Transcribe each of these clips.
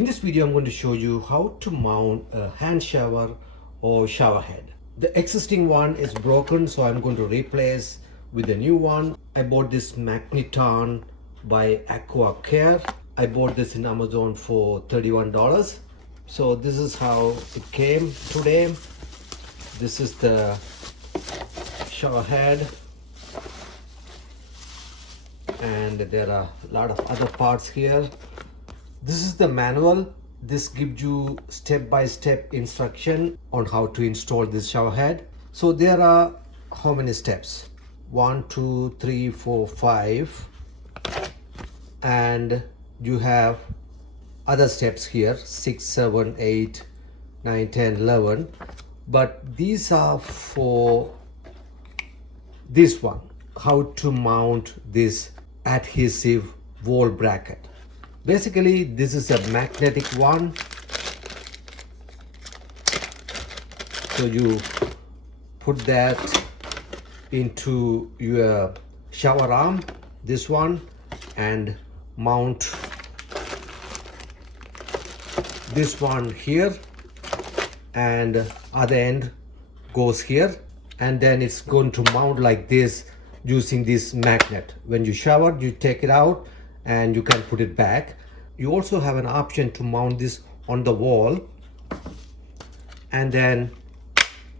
In this video, I'm going to show you how to mount a hand shower or shower head. The existing one is broken, so I'm going to replace with a new one. I bought this Magneton by Aqua Care. I bought this in Amazon for $31. So this is how it came today. This is the shower head, and there are a lot of other parts here. This is the manual. This gives you step-by-step instruction on how to install this shower head. So there are how many steps? 1, 2, 3, 4, 5, and you have other steps here, 6, 7, 8, 9, 10, 11. But these are for this one, how to mount this adhesive wall bracket. Basically, this is a magnetic one. So you put that into your shower arm, this one, and mount this one here, and other end goes here, and then it's going to mount like this using this magnet. When you shower, you take it out and you can put it back. You also have an option to mount this on the wall, and then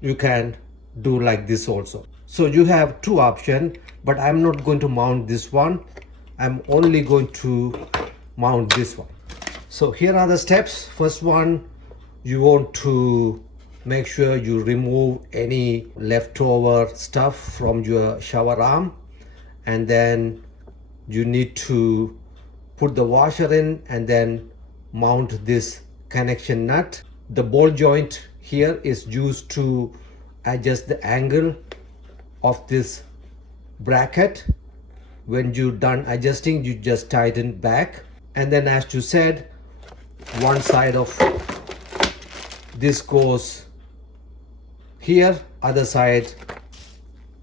you can do like this also. So you have two options, but I'm not going to mount this one. I'm only going to mount this one. So here are the steps. First one, you want to make sure you remove any leftover stuff from your shower arm, and then you need to put the washer in and then mount this connection nut. The ball joint here is used to adjust the angle of this bracket. When you're done adjusting, you just tighten back, and then as you said, one side of this goes here, other side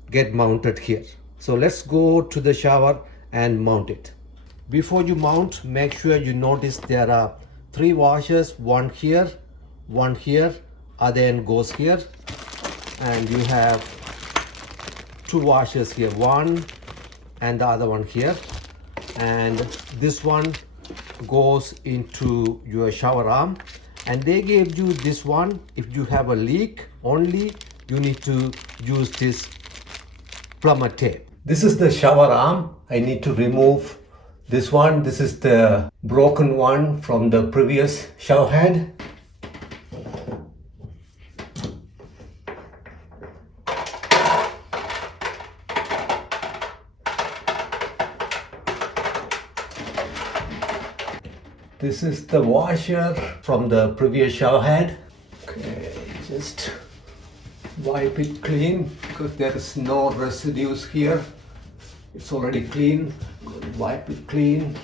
get mounted here. So let's go to the shower and mount it. Before you mount, make sure you notice there are 3 washers, one here, other end goes here, and you have 2 washers here, one and the other one here, and this one goes into your shower arm. And they gave you this one. If you have a leak only, you need to use this plumber tape. This is the shower arm. I need to remove this one. This is the broken one from the previous shower head. This is the washer from the previous shower head. Okay, just wipe it clean because there is no residues here. It's already clean. Wipe it clean.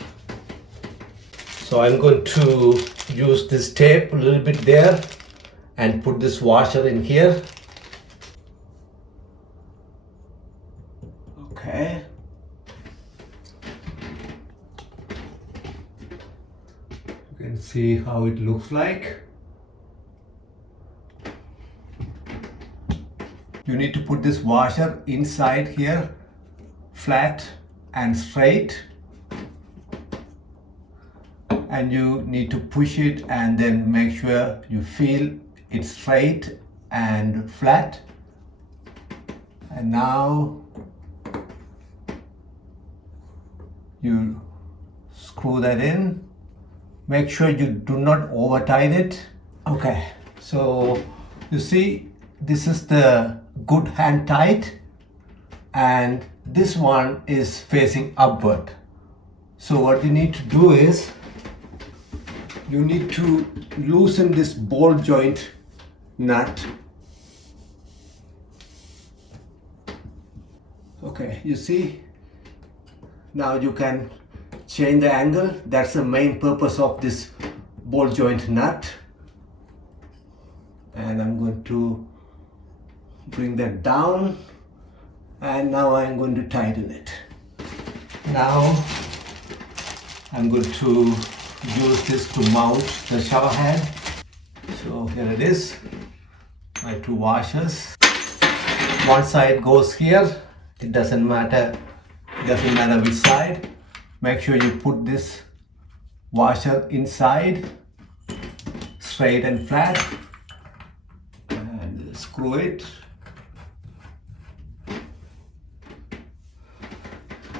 So I'm going to use this tape a little bit there and put this washer in here. Okay. You can see how it looks like. You need to put this washer inside here, flat and straight, and you need to push it and then make sure you feel it's straight and flat. And now you screw that in. Make sure you do not over tighten it. Okay, so you see this is the good hand tight, and this one is facing upward. So what you need to do is you need to loosen this ball joint nut. Okay, you see, now you can change the angle. That's the main purpose of this ball joint nut. And I'm going to bring that down, and now I'm going to tighten it. Now I'm going to use this to mount the shower head. So here it is, my two washers. One side goes here, it doesn't matter which side. Make sure you put this washer inside, straight and flat, and screw it.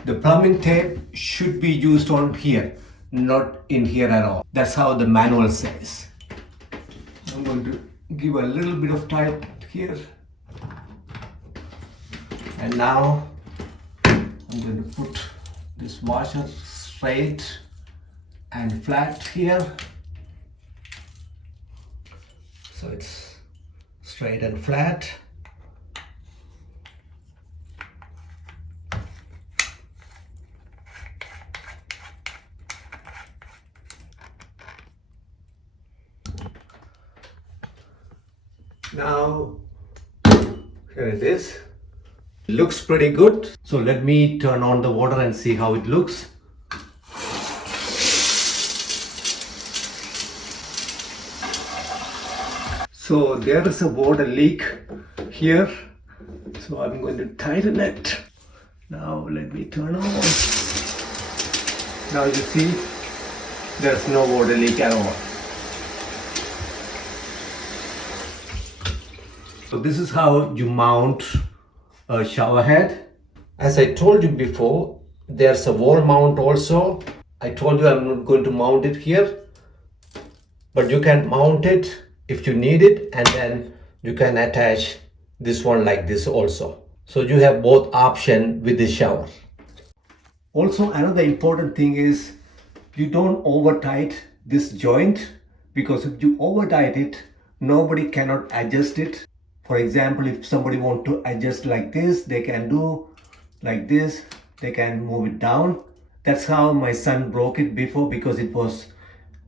The plumbing tape should be used on here, not in here at all. That's how the manual says. I'm going to give a little bit of tight here. And now I'm going to put this washer straight and flat here. So it's straight and flat. Now here it is. It looks pretty good. So let me turn on the water and see how it looks. So there is a water leak here. So I'm going to tighten it. Now let me turn on. Now you see there's no water leak at all. So this is how you mount a shower head. As I told you before, there's a wall mount also. I told you I'm not going to mount it here, but you can mount it if you need it, and then you can attach this one like this also. So you have both option with the shower. Also, another important thing is you don't over tight this joint, because if you over tight it, nobody cannot adjust it. For example, if somebody want to adjust like this, they can do like this, they can move it down. That's how my son broke it before, because it was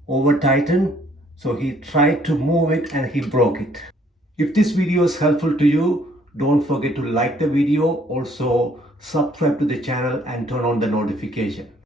over tightened. So he tried to move it and he broke it. If this video is helpful to you, don't forget to like the video. Also subscribe to the channel and turn on the notification.